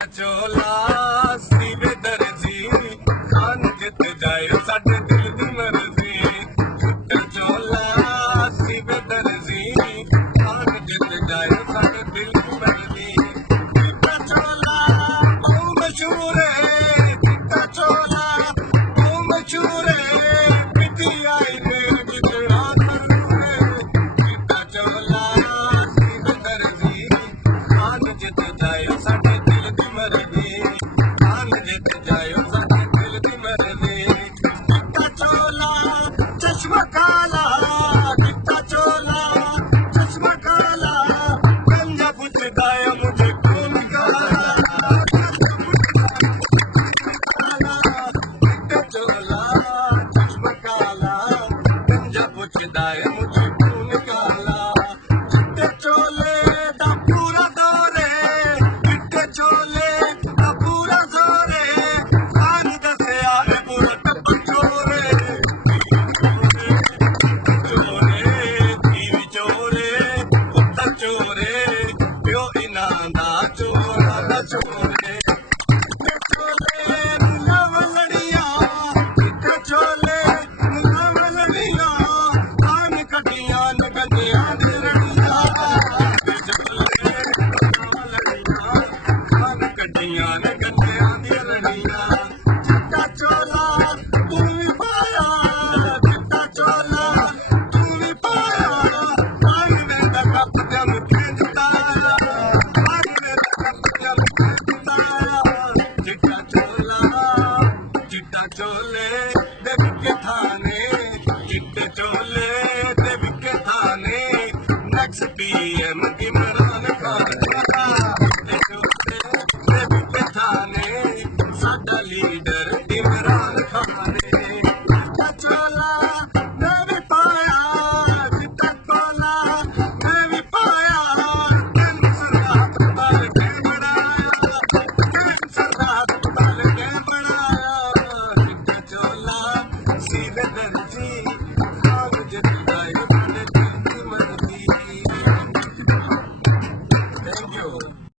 चोला सीवे दर्जी खान जित जाए साडे दिल दी मर्जी चोला सीवे दर्जी खान जित जाए साडे दिल दी मर्जी चोला ओ मशहूर है चिट्टा चोला ओ मशहूर है पिटी आई मेरे जिगरा चिट्टा चोला सीवे दर्जी खान जित जाए साडे दिल दी मर्जी खान जित जाए साडे दिल दी मर्जी चिट्टा चोला चश्मा काला चिट्टा चोला चश्मा काला गंजा पुछदा है मुझे कौन काला चिट्टा चोला चश्मा काला गंजा पुछदा है मुझे कौन काला चिट्टे चोले दा पूरा दौरे चिट्टे चोले दा पूरा जोरे खान दसिया है पूरा टप्पू चोरे चोरे धीवी चोरे पुत्तर चोरे प्यो इनां दा चोरा दा चोरे चोले लव लड़ियां चिट्टे चोले लव लड़ियां खान कटियां गंदियां दे लड़ियां चोले लड़ियां खान कटियां